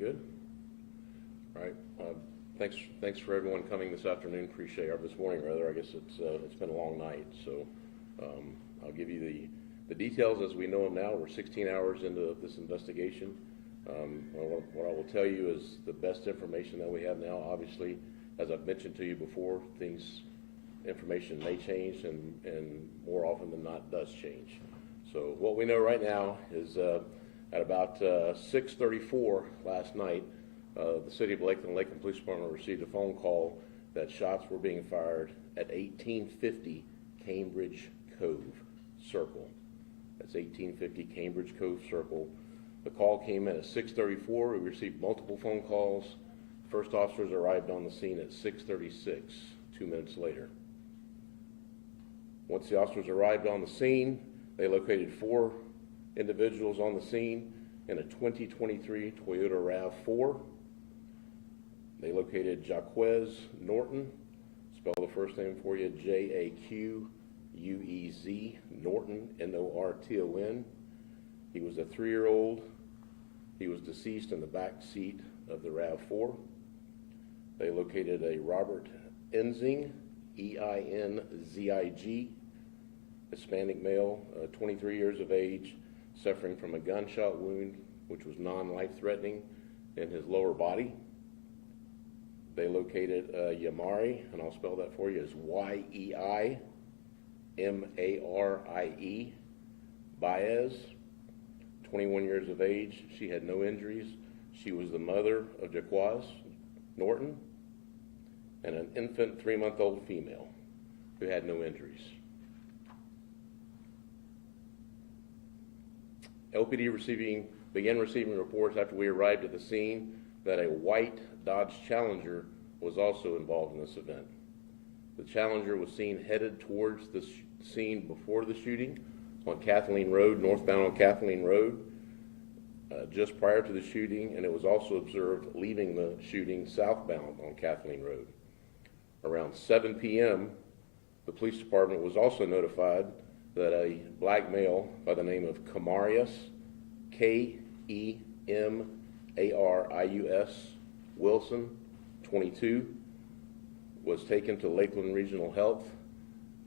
Good. All right. Thanks for everyone coming this afternoon. Appreciate, or this morning rather. I guess it's been a long night. So I'll give you the details as we know them now. We're 16 hours into this investigation. What I will tell you is the best information that we have now. Obviously, as I've mentioned to you before, information may change, and more often than not does change. So what we know right now is at about 6:34 last night, the City of Lakeland Police Department received a phone call that shots were being fired at 1850 Cambridge Cove Circle. That's 1850 Cambridge Cove Circle. The call came in at 6:34. We received multiple phone calls. First officers arrived on the scene at 6:36, 2 minutes later. Once the officers arrived on the scene, they located 4 individuals on the scene in a 2023 Toyota RAV4. They located Jaquez Norton, spell the first name for you, Jaquez Norton, Norton. He was a 3-year-old. He was deceased in the back seat of the RAV4. They located a Robert Enzing, Einzig, Hispanic male, 23 years of age, suffering from a gunshot wound, which was non-life-threatening, in his lower body. They located Yamari, and I'll spell that for you, as Yeimarie, Baez, 21 years of age. She had no injuries. She was the mother of Jaquez Norton, and an infant 3-month-old female who had no injuries. LPD began receiving reports after we arrived at the scene that a white Dodge Challenger was also involved in this event. The Challenger was seen headed towards the scene before the shooting on Kathleen Road, northbound on Kathleen Road, just prior to the shooting, and it was also observed leaving the shooting southbound on Kathleen Road. Around 7 p.m., the police department was also notified that a black male by the name of Kemarius, Kemarius Wilson, 22, was taken to Lakeland Regional Health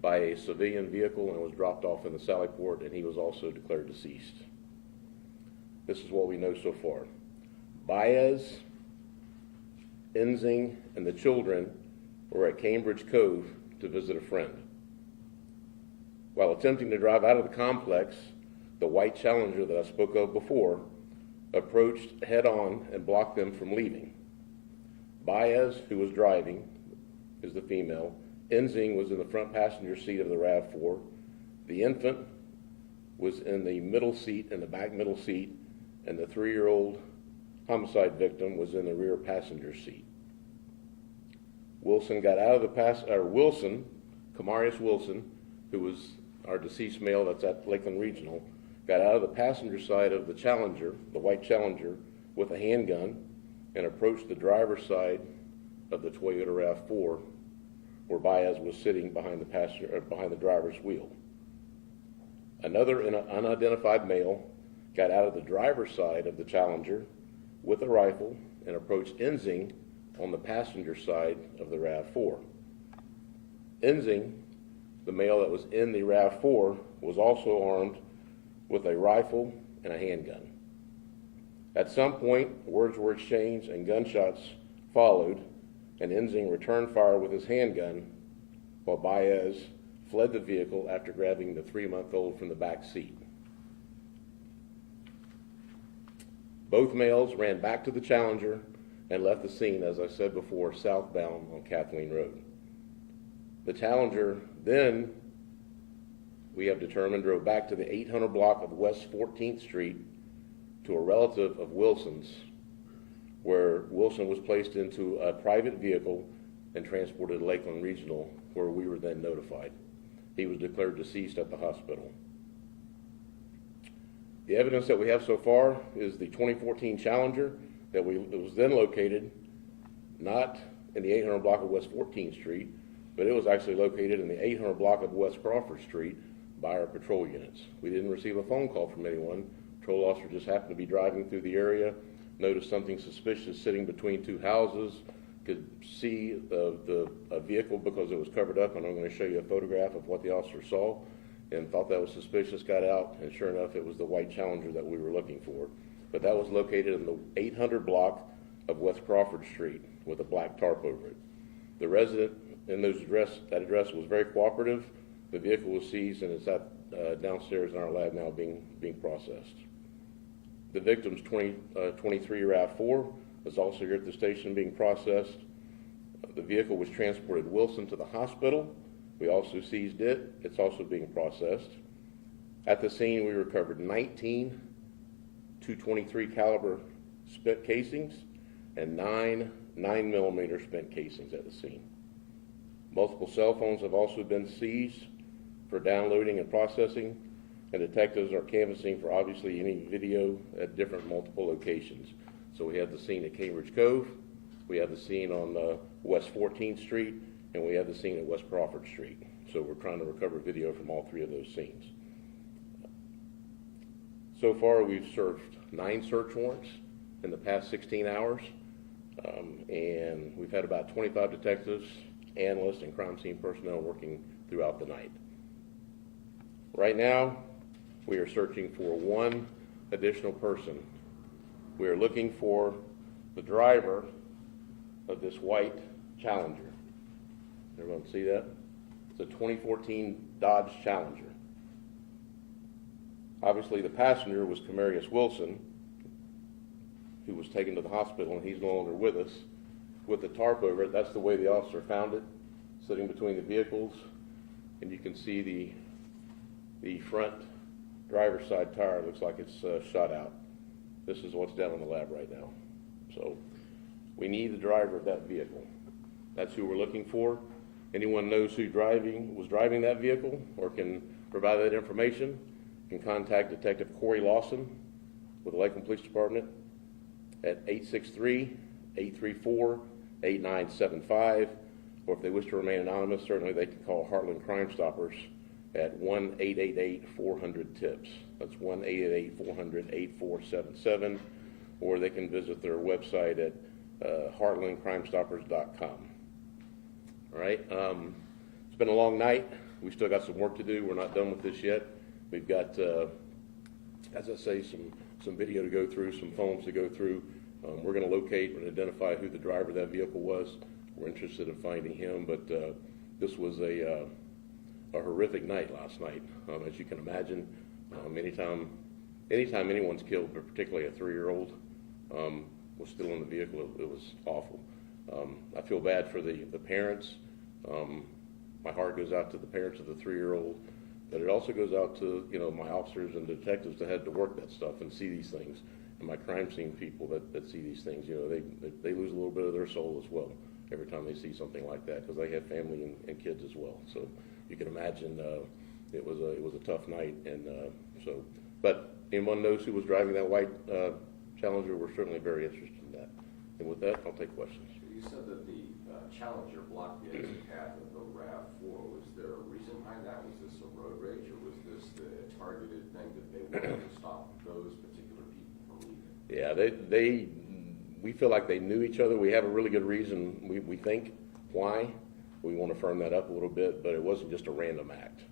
by a civilian vehicle and was dropped off in the Sally Port, and he was also declared deceased. This is what we know so far. Baez, Enzing, and the children were at Cambridge Cove to visit a friend. While attempting to drive out of the complex, the white Challenger that I spoke of before approached head-on and blocked them from leaving. Baez, who was driving, is the female. Enzing was in the front passenger seat of the RAV4. The infant was in the middle seat, in the back middle seat, and the 3-year-old homicide victim was in the rear passenger seat. Wilson got out of the Kemarius Wilson, who was our deceased male that's at Lakeland Regional, got out of the passenger side of the Challenger, the white Challenger, with a handgun and approached the driver's side of the Toyota RAV4, where Baez was sitting behind the driver's wheel. Another unidentified male got out of the driver's side of the Challenger with a rifle and approached Enzing on the passenger side of the RAV4. Enzing, the male that was in the RAV4, was also armed with a rifle and a handgun. At some point, words were exchanged and gunshots followed, and Enzing returned fire with his handgun while Baez fled the vehicle after grabbing the 3-month-old from the back seat. Both males ran back to the Challenger and left the scene, as I said before, southbound on Kathleen Road. The Challenger then, we have determined, drove back to the 800 block of West 14th Street to a relative of Wilson's, where Wilson was placed into a private vehicle and transported to Lakeland Regional, where we were then notified. He was declared deceased at the hospital. The evidence that we have so far is the 2014 Challenger that was then located not in the 800 block of West 14th Street, but it was actually located in the 800 block of West Crawford Street by our patrol units. We didn't receive a phone call from anyone. Patrol officer just happened to be driving through the area noticed something suspicious sitting between two houses, could see a vehicle because it was covered up, and I'm going to show you a photograph of what the officer saw, and thought that was suspicious, got out, and sure enough, it was the white Challenger that we were looking for. But that was located in the 800 block of West Crawford Street with a black tarp over it. The resident in that address was very cooperative. The vehicle was seized, and it's downstairs in our lab now being processed. The victim's 23 RAV4 is also here at the station being processed. The vehicle was transported Wilson to the hospital. We also seized it. It's also being processed. At the scene, we recovered 19 .223 caliber spent casings and 9 9mm spent casings at the scene. Multiple cell phones have also been seized for downloading and processing, and detectives are canvassing for obviously any video at different multiple locations. So we have the scene at Cambridge Cove, we have the scene on West 14th Street, and we have the scene at West Crawford Street. So we're trying to recover video from all three of those scenes. So far, we've served 9 search warrants in the past 16 hours, and we've had about 25 detectives, analysts, and crime scene personnel working throughout the night. Right now, we are searching for one additional person. We are looking for the driver of this white Challenger. Everyone see that? It's a 2014 Dodge Challenger. Obviously, the passenger was Camarius Wilson, who was taken to the hospital, and he's no longer with us. With the tarp over it, that's the way the officer found it, sitting between the vehicles, and you can see the front driver's side tire looks like it's shot out. This is what's down in the lab right now. So we need the driver of that vehicle. That's who we're looking for. Anyone knows who was driving that vehicle or can provide that information can contact Detective Corey Lawson with the Lakeland Police Department at 863-834-8975, or if they wish to remain anonymous, certainly they can call Heartland Crime Stoppers at 1-888-400-TIPS. That's 1-888-400-8477, or they can visit their website at heartlandcrimestoppers.com. All right, it's been a long night. We still got some work to do. We're not done with this yet. We've got, as I say, some video to go through, some phones to go through. We're going to locate and identify who the driver of that vehicle was. We're interested in finding him, but this was a horrific night last night. As you can imagine, anytime anyone's killed, but particularly a 3-year-old, was still in the vehicle, it was awful. I feel bad for the parents. My heart goes out to the parents of the 3-year-old, but it also goes out to my officers and detectives that had to work that stuff and see these things, and my crime scene people that see these things. They lose a little bit of their soul as well every time they see something like that, because they have family and kids as well. So you can imagine it was a tough night, and but anyone knows who was driving that white Challenger, we're certainly very interested in that. And with that, I'll take questions. You said that the Challenger blocked the exit path of the RAV4. Was there a reason behind that? Was this a road rage, or was this the targeted thing that they wanted to stop those particular people from leaving? Yeah, we feel like they knew each other. We have a really good reason, we think, why. We want to firm that up a little bit, but it wasn't just a random act.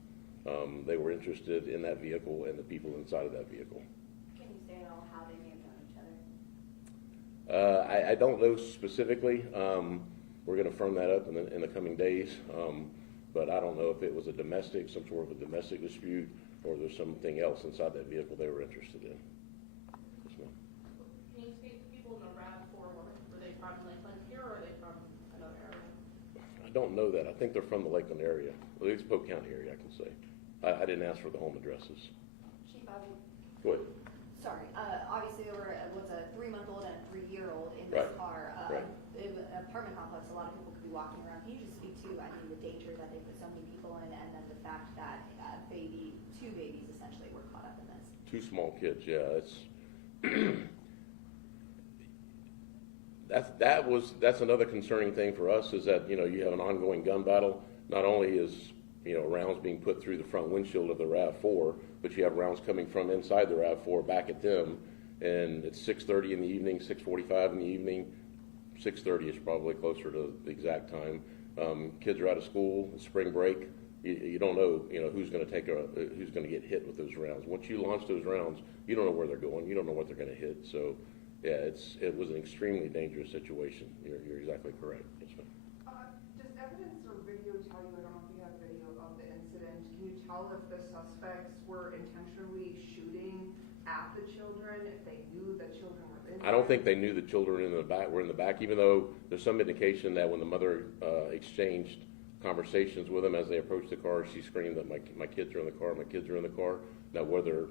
They were interested in that vehicle and the people inside of that vehicle. Can you say at all how they may have known each other? I don't know specifically. We're going to firm that up in the coming days, but I don't know if it was some sort of a domestic dispute, or there's something else inside that vehicle they were interested in. Yes, ma'am. Can you speak to people in the RAV4? Were they from Lakeland here, or are they from another area? I don't know that. I think they're from the Lakeland area, at least Polk County area, I can say. I didn't ask for the home addresses. Chief, I would, Go ahead. sorry, obviously there was a 3-month-old and a 3-year-old in this Right. car. Right. In an apartment complex, a lot of people could be walking around. Can you just speak to, the danger that they put so many people in, and then the fact that two babies essentially were caught up in this? 2 small kids, yeah. That's another concerning thing for us, is that you have an ongoing gun battle. Not only is rounds being put through the front windshield of the RAV4, but you have rounds coming from inside the RAV4 back at them, and it's 6:30 in the evening, 6:45 in the evening. 6:30 is probably closer to the exact time. Kids are out of school, spring break. You don't know, who's going to who's going to get hit with those rounds. Once you launch those rounds, you don't know where they're going. You don't know what they're going to hit. So, yeah, it was an extremely dangerous situation. You're exactly correct. Yes, ma'am. Does evidence or video tell you, I don't know if you have video of the incident, can you tell if the suspects were intentionally shooting at the children, if they knew the children were in there? I don't think they knew the children were in the back, even though there's some indication that when the mother exchanged conversations with them as they approached the car, she screamed that my kids are in the car, my kids are in the car. Now, whether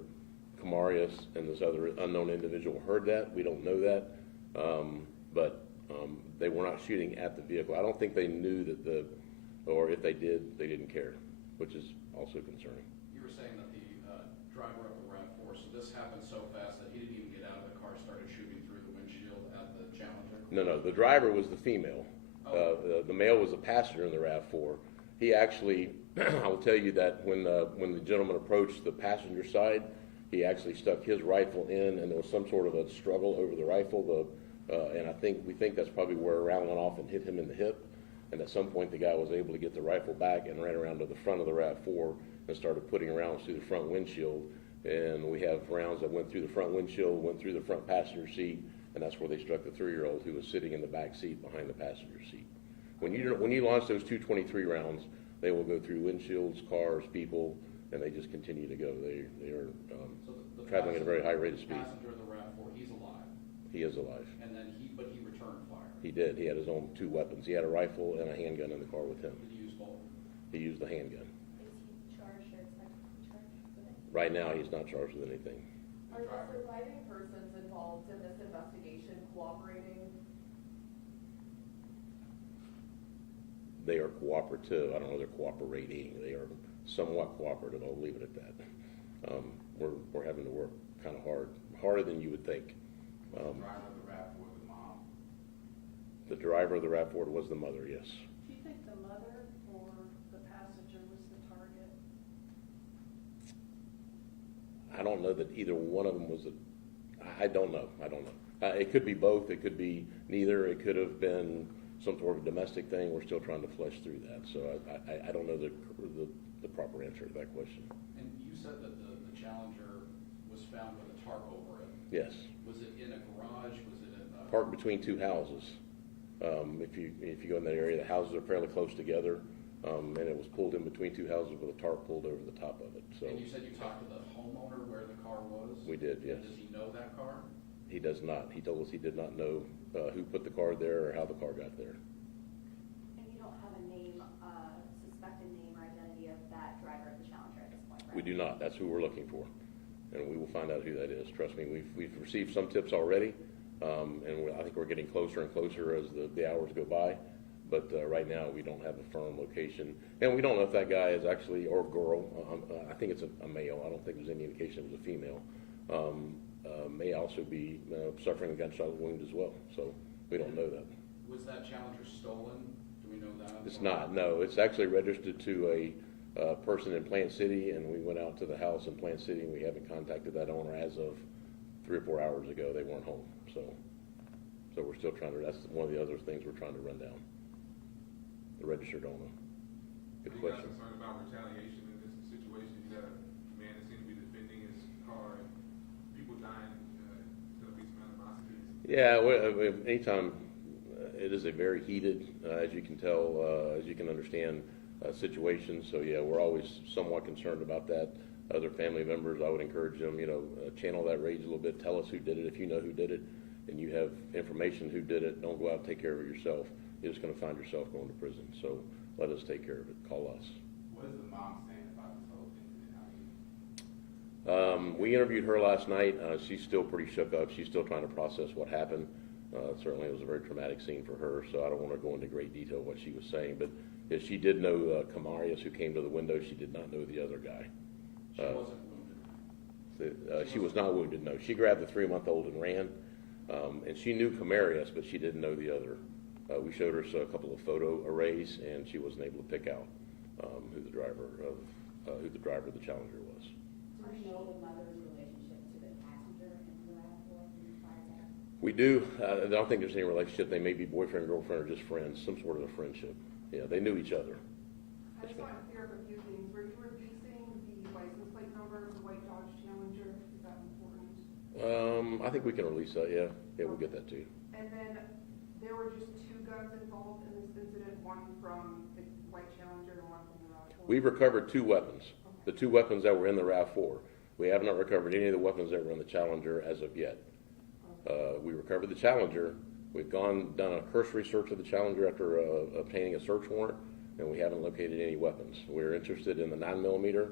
Camarius and this other unknown individual heard that, we don't know that. But they were not shooting at the vehicle. I don't think they knew or if they did, they didn't care, which is also concerning. You were saying that the driver of the RAV4, so this happened so fast that he didn't even get out of the car, started shooting through the windshield at the Challenger? No, the driver was the female. The male was a passenger in the RAV4. He actually, I will tell you that when the gentleman approached the passenger side, he actually stuck his rifle in, and there was some sort of a struggle over the rifle. And we think that's probably where a round went off and hit him in the hip. And at some point, the guy was able to get the rifle back and ran around to the front of the RAV4 and started putting rounds through the front windshield. And we have rounds that went through the front windshield, went through the front passenger seat, and that's where they struck the 3-year-old who was sitting in the back seat behind the passenger seat. When you launch those 223 rounds, they will go through windshields, cars, people, and they just continue to go. They are So the traveling at a very high rate of speed. Passenger of the RAV4, he's alive. He is alive. And then but he returned fire. He did. He had his own 2 weapons. He had a rifle and a handgun in the car with him. Did he use both? He used the handgun. Is he charged or expected to be charged with it? Right now, he's not charged with anything. Are the surviving persons involved in this investigation cooperating? They are cooperative. I don't know, they're cooperating. They are somewhat cooperative. I'll leave it at that. We're having to work kind of harder than you would think. The driver of the RAV4, the mom. The driver of the RAV4 was the mother, yes. Do you think the mother or the passenger was the target? I don't know that either one of them was I don't know. It could be both. It could be neither. It could have been some sort of domestic thing. We're still trying to flesh through that. So I don't know the proper answer to that question. And you said that the Challenger was found with a tarp over it. Yes. Was it in a garage? Was it in a... Parked between 2 houses. If you go in that area, the houses are fairly close together, and it was pulled in between 2 houses with a tarp pulled over the top of it. So. And you said you talked to the homeowner where the car was? We did, yes. Does he know that car? He does not. He told us he did not know who put the car there or how the car got there. And you don't have a name, suspected name or identity of that driver of the Challenger at this point, right? We do not. That's who we're looking for, and we will find out who that is. Trust me, we've received some tips already, and I think we're getting closer and closer as the hours go by. But right now, we don't have a firm location, and we don't know if that guy is actually or girl. I think it's a male. I don't think there's any indication it was a female. May also be suffering a gunshot wound as well. So we don't know that. Was that Challenger stolen? Do we know that? It's not. No, it's actually registered to a person in Plant City, and we went out to the house in Plant City, and we haven't contacted that owner as of 3 or 4 hours ago. They weren't home, so we're still trying to. That's one of the other things we're trying to run down. The registered owner. Good question. Are you guys concerned about retaliation in this situation? You got a man that seems to be defending his car, and people dying. There'll be some animosity. Yeah, anytime it is a very heated, as you can tell, as you can understand, situation. So yeah, we're always somewhat concerned about that. Other family members, I would encourage them, channel that rage a little bit. Tell us who did it if you know who did it, and you have information who did it. Don't go out and take care of it yourself. You're just going to find yourself going to prison. So let us take care of it. Call us. What is the mom saying about this whole thing? We interviewed her last night. She's still pretty shook up. She's still trying to process what happened. Certainly it was a very traumatic scene for her, so I don't want to go into great detail what she was saying. But yeah, she did know Camarius, who came to the window. She did not know the other guy. She wasn't wounded? She was not wounded, no. She grabbed the 3-month-old and ran. And she knew Camarius, but she didn't know the other. We showed her a couple of photo arrays, and she wasn't able to pick out who the driver of the Challenger was. Do you know the mother's relationship to the passenger in the RAV4? We do. I don't think there's any relationship. They may be boyfriend, girlfriend, or just friends, some sort of a friendship. Yeah, they knew each other. I just want to clear up a few things. Were you releasing the license plate number of the white Dodge Challenger? Is that important? I think we can release that, yeah. Yeah, we'll get that to you. And then there were just two guns involved in this incident, one from the white Challenger and one from the RAV4? We've recovered 2 weapons. The 2 weapons that were in the RAV4. We have not recovered any of the weapons that were in the Challenger as of yet. We recovered the Challenger. We've done a cursory search of the Challenger after obtaining a search warrant, and we haven't located any weapons. We're interested in the 9mm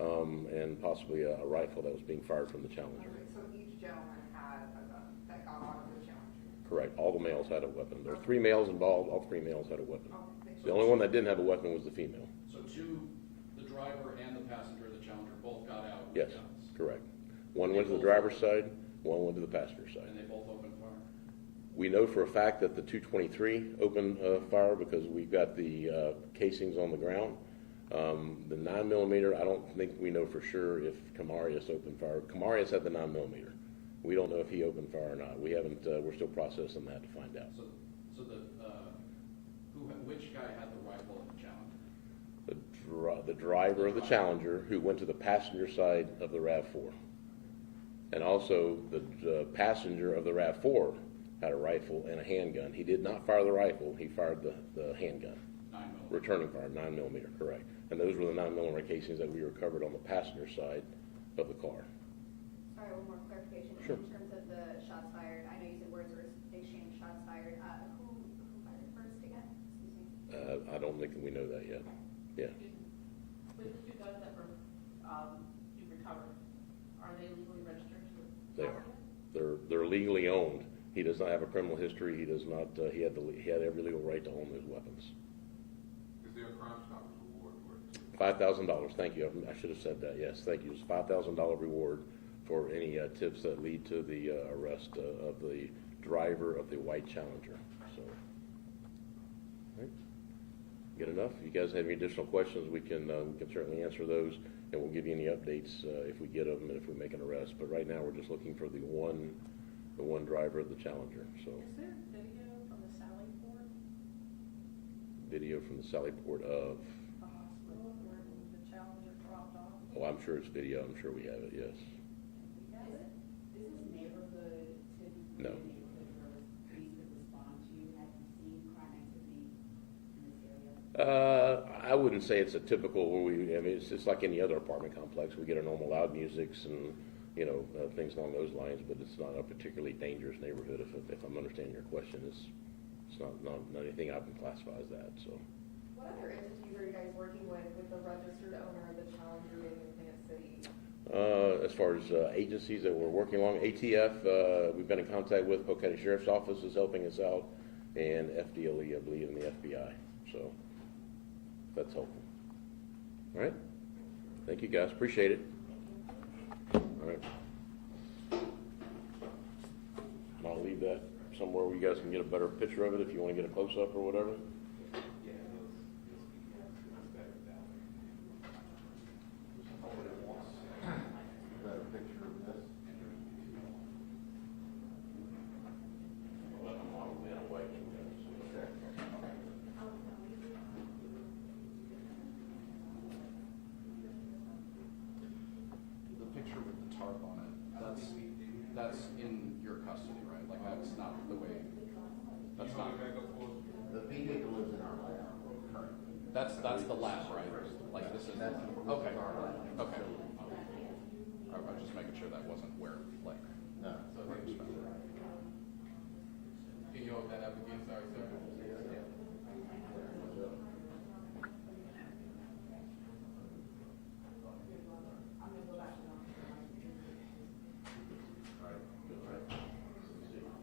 and possibly a rifle that was being fired from the Challenger. Okay, so each gentleman had a gun that got out of the Challenger? Correct. All the males had a weapon. There were 3 males involved. All 3 males had a weapon. Okay, The only one that didn't have a weapon was the female. So the driver and the passenger of the Challenger both got out with Yes, guns? correct. One went to the driver's side, one went to the passenger side. And they both opened fire? We know for a fact that the 223 opened fire because we've got the casings on the ground. The 9mm, I don't think we know for sure if Camarius opened fire. Camarius had the 9mm. We don't know if he opened fire or not. We haven't. We're still processing that to find out. So which guy had the rifle in the Challenger? The driver of the Challenger, who went to the passenger side of the RAV4, and also the passenger of the RAV4 had a rifle and a handgun. He did not fire the rifle. He fired the handgun. 9mm. Returning fire, 9mm, correct. And those were the 9mm casings that we recovered on the passenger side of the car. Sorry, one more clarification. Sure. In terms of the shots fired, I know you said words were exchanged, shots fired. Who fired first again? Excuse me. I don't think we know that yet. Yeah. With the 2 guns that were, you recovered, are they legally registered to? They are. They're legally owned. He does not have a criminal history. He does not. He had every legal right to own those weapons. Is there a Crime Stoppers reward for it? $5,000. Thank you. I should have said that. Yes, thank you. It's $5,000 reward for any tips that lead to the arrest of the driver of the white Challenger. So, all right. Good enough. If you guys have any additional questions, we can certainly answer those, and we'll give you any updates if we get them and if we make an arrest. But right now, we're just looking for the one driver of the Challenger. So. Is there video from the Sally Port? Video from the Sally Port of. The hospital where the Challenger dropped off? Oh, I'm sure it's video. I'm sure we have it. Yes. We have it? Is this neighborhood typically No. a neighborhood where police could respond to? Have you seen crime activity in this area? I wouldn't say it's a typical where I mean, it's just like any other apartment complex. We get our normal loud musics and, things along those lines, but it's not a particularly dangerous neighborhood, if I'm understanding your question. It's not anything I can classify as that, so. What other entities are you guys working with the registered owner of the Challenger being in Plant City? As far as agencies that we're working along, ATF, we've been in contact with. Polk County Sheriff's Office is helping us out, and FDLE, I believe, and the FBI, so that's helpful. All right. Thank you, guys. Appreciate it. All right. I'll leave that somewhere where you guys can get a better picture of it if you want to get a close-up or whatever. The picture with the tarp on it, that's in your custody, right? Like, that's not the way, that's not. The vehicle is in our lab currently. That's the lab, right? Like, this is, okay, okay. I was just making sure that wasn't where, like. No. Can you hold that up again, sorry, sir?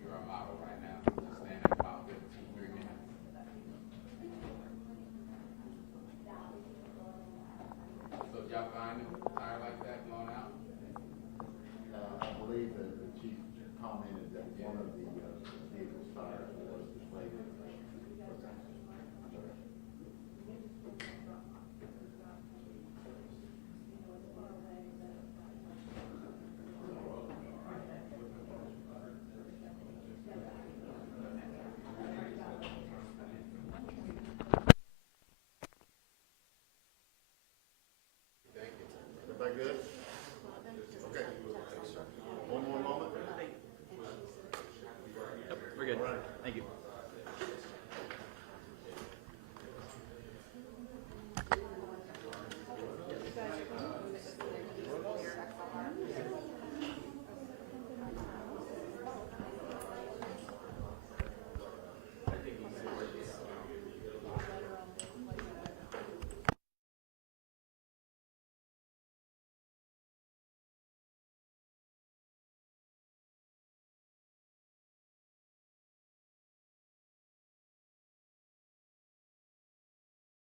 You're a model right now, just stand at about 15 minutes. So did y'all find a tire like that blown out? I believe that the chief commented that one of the vehicles tires was